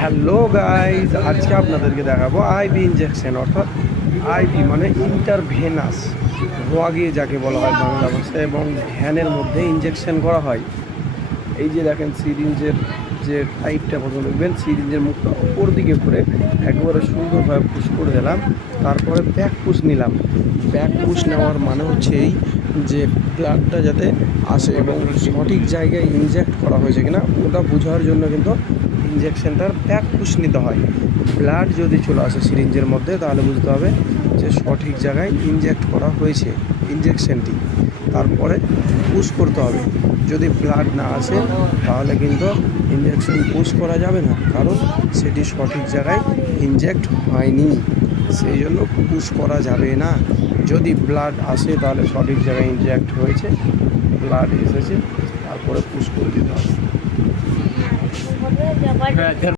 Hello guys, আজকে আপনাদেরকে দেখাবো আইভি ইনজেকশন, অর্থাৎ আইভি মানে ইন্টারভেনাস রোয়াগি যাকে বলা হয় বাংলা ভাষায়, এবং ভ্যানের মধ্যে ইনজেকশন করা হয়। এই যে দেখেন সিরিঞ্জের যে টাইপটা, প্রথমে দেখবেন সিরিঞ্জের মুখটা ওপর দিকে করে একবারে সুন্দরভাবে পুশ করে দিলাম, তারপরে ব্যাক পুশ নিলাম। ব্যাক পুশ নেওয়ার মানে হচ্ছে এই যে ব্লাডটা যাতে আসে এবং সঠিক জায়গায় ইনজেক্ট করা হয়েছে কিনা ওটা বোঝার জন্য কিন্তু ইনজেকশনটার ব্যাক পুশ নিতে হয়। ব্লাড যদি চলে আসে সিরিঞ্জের মধ্যে তাহলে বুঝতে হবে যে সঠিক জায়গায় ইনজেক্ট করা হয়েছে ইনজেকশনটি, তারপরে পুশ করতে হবে। যদি ব্লাড না আসে তাহলে কিন্তু ইনজেকশন পুশ করা যাবে না, কারণ সেটি সঠিক জায়গায় ইনজেক্ট হয়নি, সেই জন্য পুশ করা যাবে না। যদি ব্লাড আসে তাহলে সঠিক জায়গায় ইনজেক্ট হয়েছে, ব্লাড এসেছে, তারপরে পুশ করে দিতে হবে।